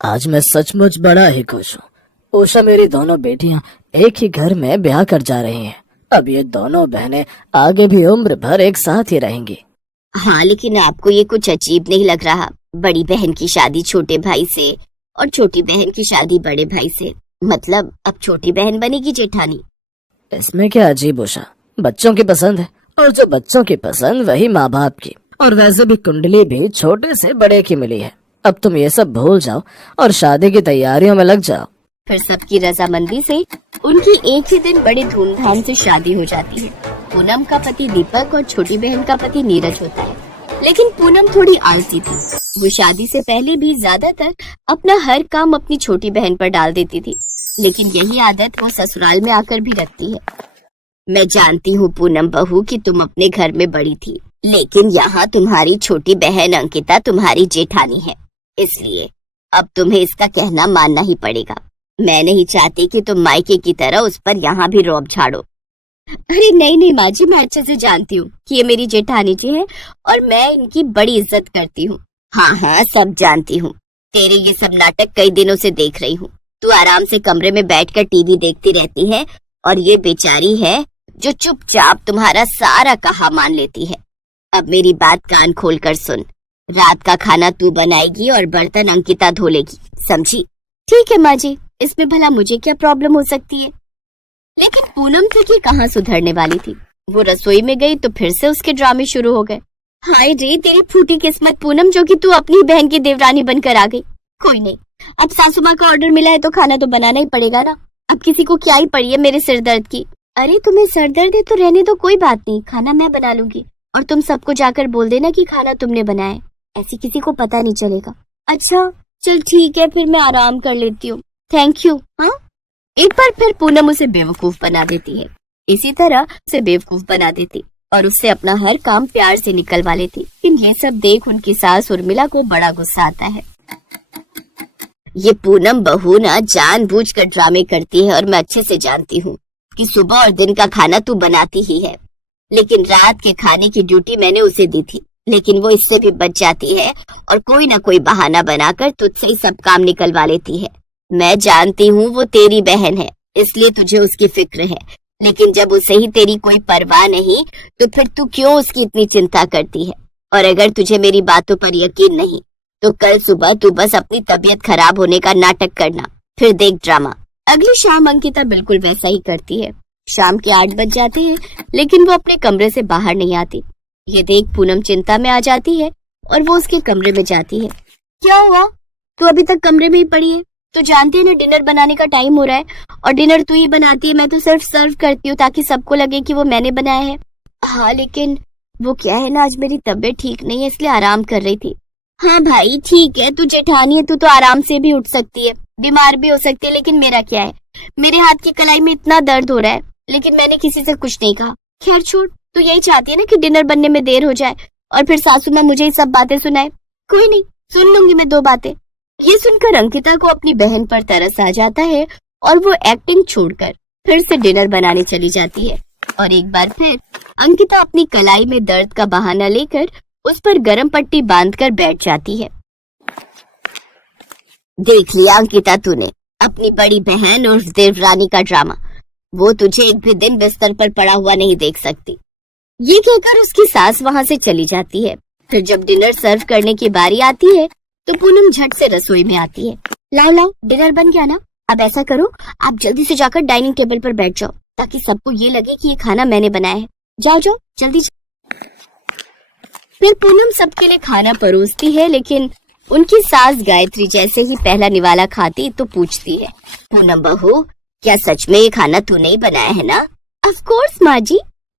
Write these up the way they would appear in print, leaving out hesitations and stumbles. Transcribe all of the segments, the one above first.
आज मैं सचमुच बड़ा ही खुश हूँ। उषा मेरी दोनों बेटियां एक ही घर में ब्याह कर जा रही हैं। अब ये दोनों बहनें आगे भी उम्र भर एक साथ ही रहेंगी। हाँ, लेकिन आपको ये कुछ अजीब नहीं लग रहा? बड़ी बहन की शादी छोटे भाई से और छोटी बहन की शादी बड़े भाई से, मतलब अब छोटी बहन बनेगी जेठानी। इसमें क्या अजीब उषा, बच्चों की पसंद है, और जो बच्चों की पसंद वही माँ बाप की। और वैसे भी कुंडली भी छोटे से बड़े की मिली है। अब तुम ये सब भूल जाओ और शादी की तैयारियों में लग जाओ। फिर सबकी रजामंदी से उनकी एक ही दिन बड़े धूमधाम से शादी हो जाती है। पूनम का पति दीपक और छोटी बहन का पति नीरज होता है। लेकिन पूनम थोड़ी आलसी थी। वो शादी से पहले भी ज्यादातर अपना हर काम अपनी छोटी बहन पर डाल देती थी, लेकिन यही आदत वो ससुराल में आकर भी रखती है। मैं जानती हूँ पूनम बहू कि तुम अपने घर में बड़ी थी, लेकिन यहाँ तुम्हारी छोटी बहन अंकिता तुम्हारी जेठानी है, इसलिए अब तुम्हें इसका कहना मानना ही पड़ेगा। मैं नहीं चाहती कि तुम मायके की तरह उस पर यहाँ भी रौब झाड़ो। अरे नहीं माँ जी, मैं अच्छे से जानती हूँ कि ये मेरी जेठानी जी है और मैं इनकी बड़ी इज्जत करती हूँ। हाँ, सब जानती हूँ। तेरे ये सब नाटक कई दिनों से देख रही हूँ। तू आराम से कमरे में बैठकर टीवी देखती रहती है और ये बेचारी है जो चुपचाप तुम्हारा सारा कहा मान लेती है। अब मेरी बात कान खोल कर सुन। रात का खाना तू बनाएगी और बर्तन अंकिता धो लेगी, समझी? ठीक है माँ जी, इसमें भला मुझे क्या प्रॉब्लम हो सकती है? लेकिन पूनम थी कि कहाँ सुधरने वाली थी। वो रसोई में गई तो फिर से उसके ड्रामे शुरू हो गए। हाय रे तेरी फूटी किस्मत पूनम, जो कि तू अपनी बहन की देवरानी बनकर आ गई। कोई नहीं, अब सासू माँ का ऑर्डर मिला है तो खाना तो बनाना ही पड़ेगा ना। अब किसी को क्या ही पड़ी है मेरे सिर दर्द की। अरे तुम्हें सर दर्द है तो रहने दो, कोई बात नहीं, खाना मैं बना लूंगी और तुम सबको जाकर बोल देना कि खाना तुमने बनाया है। ऐसे किसी को पता नहीं चलेगा। अच्छा चल ठीक है, फिर मैं आराम कर लेती हूँ। Thank you. हाँ, एक बार फिर पूनम उसे बेवकूफ बना देती है। इसी तरह उसे बेवकूफ बना देती और उससे अपना हर काम प्यार से निकलवा लेती। लेकिन ये सब देख उनकी सास उर्मिला को बड़ा गुस्सा आता है। ये पूनम बहू ना जानबूझकर ड्रामे करती है और मैं अच्छे से जानती हूँ कि सुबह और दिन का खाना तू बनाती ही है, लेकिन रात के खाने की ड्यूटी मैंने उसे दी थी, लेकिन वो इससे भी बच जाती है और कोई ना कोई बहाना बनाकर तुझसे ही सब काम निकलवा लेती है। मैं जानती हूँ वो तेरी बहन है, इसलिए तुझे उसकी फिक्र है, लेकिन जब उसे ही तेरी कोई परवाह नहीं तो फिर तू क्यों उसकी इतनी चिंता करती है? और अगर तुझे मेरी बातों पर यकीन नहीं तो कल सुबह तू बस अपनी तबीयत खराब होने का नाटक करना, फिर देख ड्रामा। अगली शाम अंकिता बिल्कुल वैसा ही करती है। शाम के 8 बज जाते हैं, लेकिन वो अपने कमरे से बाहर नहीं आती। ये देख पूनम चिंता में आ जाती है और वो उसके कमरे में जाती है। क्या हुआ, तू अभी तक कमरे में ही पड़ी है? तो जानती है ना डिनर बनाने का टाइम हो रहा है और डिनर तू ही बनाती है, मैं तो सिर्फ सर्व करती हूँ ताकि सबको लगे कि वो मैंने बनाया है। हाँ, लेकिन वो क्या है ना, आज मेरी तबीयत ठीक नहीं है इसलिए आराम कर रही थी। हाँ भाई ठीक है, तू जेठानी है, तू तो आराम से भी उठ सकती है, बीमार भी हो सकती है, लेकिन मेरा क्या है? मेरे हाथ की कलाई में इतना दर्द हो रहा है, लेकिन मैंने किसी से कुछ नहीं कहा। खैर छोड़, तू यही चाहती है ना कि डिनर बनने में देर हो जाए और फिर सासू माँ मुझे ये सब बातें सुनाए। कोई नहीं, सुन लूंगी मैं 2 बातें। ये सुनकर अंकिता को अपनी बहन पर तरस आ जाता है और वो एक्टिंग छोड़कर फिर से डिनर बनाने चली जाती है। और एक बार फिर अंकिता अपनी कलाई में दर्द का बहाना लेकर उस पर गरम पट्टी बांधकर बैठ जाती है। देख लिया अंकिता तूने अपनी बड़ी बहन और देवरानी का ड्रामा। वो तुझे एक भी दिन बिस्तर पर पड़ा हुआ नहीं देख सकती। ये कहकर उसकी सास वहाँ से चली जाती है। फिर जब डिनर सर्व करने की बारी आती है तो पूनम झट से रसोई में आती है। लाओ डिनर बन गया ना, अब ऐसा करो आप जल्दी से जाकर डाइनिंग टेबल पर बैठ जाओ ताकि सबको ये लगे कि ये खाना मैंने बनाया है। जाओ जल्दी। फिर पूनम सबके लिए खाना परोसती है, लेकिन उनकी सास गायत्री जैसे ही पहला निवाला खाती तो पूछती है, पूनम बहू क्या सच में ये खाना तूने ही बनाया है ना? ऑफ कोर्स माँ जी,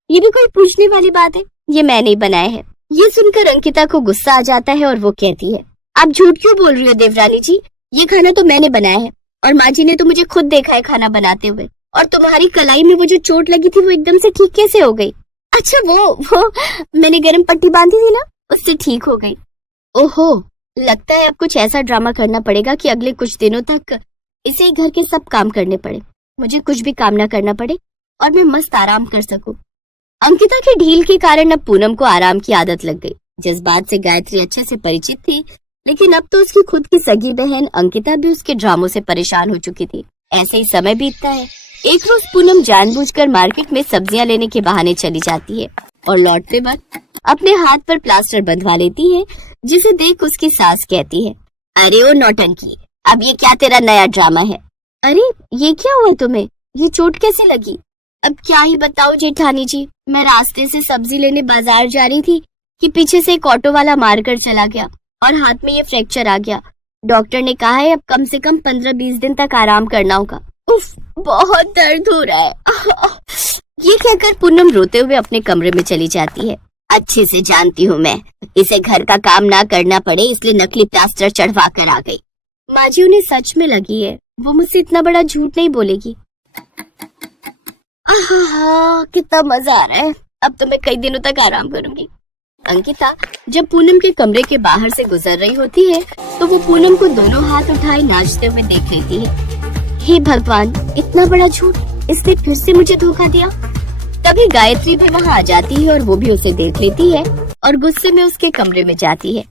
ये भी कोई पूछने वाली बात है, ये मैंने ही बनाया है। ये सुनकर अंकिता को गुस्सा आ जाता है और वो कहती है, आप झूठ क्यों बोल रही हो देवरानी जी, ये खाना तो मैंने बनाया है और माँ जी ने तो मुझे खुद देखा है खाना बनाते हुए। और तुम्हारी कलाई में वो जो चोट लगी थी वो एकदम से ठीक कैसे हो गई? अच्छा वो मैंने गरम पट्टी बांधी थी ना, उससे ठीक हो गई। ओहो, लगता है अब कुछ ऐसा ड्रामा करना पड़ेगा कि अगले कुछ दिनों तक इसे घर के सब काम करने पड़े, मुझे कुछ भी काम ना करना पड़े और मैं मस्त आराम कर सकूं। अंकिता की ढील के कारण अब पूनम को आराम की आदत लग गई। जिस बात से गायत्री अच्छे से परिचित थी लेकिन अब तो उसकी खुद की सगी बहन अंकिता भी उसके ड्रामों से परेशान हो चुकी थी। ऐसे ही समय बीतता है। एक रोज पूनम जानबूझकर मार्केट में सब्जियां लेने के बहाने चली जाती है और लौटते वक्त अपने हाथ पर प्लास्टर बंधवा लेती है, जिसे देख उसकी सास कहती है, अरे ओ नौटंकी, अब ये क्या तेरा नया ड्रामा है? अरे ये क्या हुआ तुम्हें? ये चोट कैसे लगी? अब क्या ही बताओ जेठानी जी, मैं रास्ते से सब्जी लेने बाजार जा रही थी कि पीछे से एक ऑटो वाला मारकर चला गया और हाथ में ये फ्रैक्चर आ गया। डॉक्टर ने कहा है अब कम से कम 15-20 दिन तक आराम करना होगा। उफ, बहुत दर्द हो रहा है। ये कहकर पूनम रोते हुए अपने कमरे में चली जाती है। अच्छे से जानती हूँ मैं, इसे घर का काम ना करना पड़े इसलिए नकली प्लास्टर चढ़वा कर आ गई। माँ जी उन्हें सच में लगी है, वो मुझसे इतना बड़ा झूठ नहीं बोलेगी। आहा, कितना मजा आ रहा है, अब तो मैं कई दिनों तक आराम करूंगी। अंकिता जब पूनम के कमरे के बाहर से गुजर रही होती है तो वो पूनम को दोनों हाथ उठाए नाचते हुए देख लेती है। हे भगवान, इतना बड़ा झूठ, इसने फिर से मुझे धोखा दिया। तभी गायत्री भी वहाँ आ जाती है और वो भी उसे देख लेती है और गुस्से में उसके कमरे में जाती है।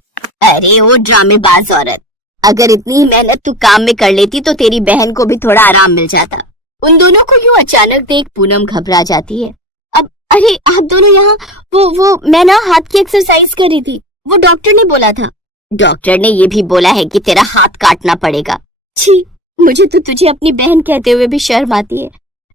अरे वो ड्रामेबाज औरत, अगर इतनी ही मेहनत तू काम में कर लेती तो तेरी बहन को भी थोड़ा आराम मिल जाता। उन दोनों को यूँ अचानक देख पूनम घबरा जाती है। अब अरे आप दोनों यहाँ, वो मैं ना हाथ की एक्सरसाइज कर रही थी, वो डॉक्टर ने बोला था। डॉक्टर ने ये भी बोला है कि तेरा हाथ काटना पड़ेगा। छी, मुझे तो तुझे अपनी बहन कहते हुए भी शर्म आती है।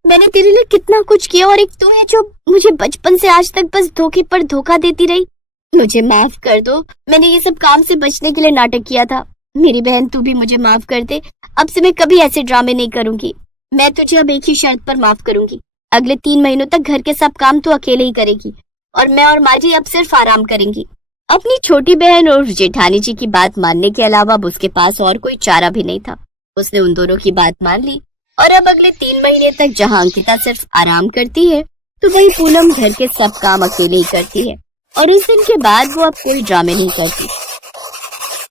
मैंने तेरे लिए कितना कुछ किया और एक तू है जो मुझे बचपन से आज तक बस धोखे पर धोखा देती रही। मुझे माफ कर दो, मैंने ये सब काम से बचने के लिए नाटक किया था। मेरी बहन तू भी मुझे माफ कर दे, अब से मैं कभी ऐसे ड्रामे नहीं करूंगी। मैं तुझे अब एक ही शर्त पर माफ करूंगी, अगले 3 महीनों तक घर के सब काम तो अकेले ही करेगी और मैं और माँ जी अब सिर्फ आराम करेंगी। अपनी छोटी बहन और जेठानी जी की बात मानने के अलावा अब उसके पास और कोई चारा भी नहीं था। उसने उन दोनों की बात मान ली और अब अगले 3 महीने तक जहाँ अंकिता सिर्फ आराम करती है तो वही पूनम घर के सब काम अकेले ही करती है और उस दिन के बाद वो अब कोई ड्रामे नहीं करती।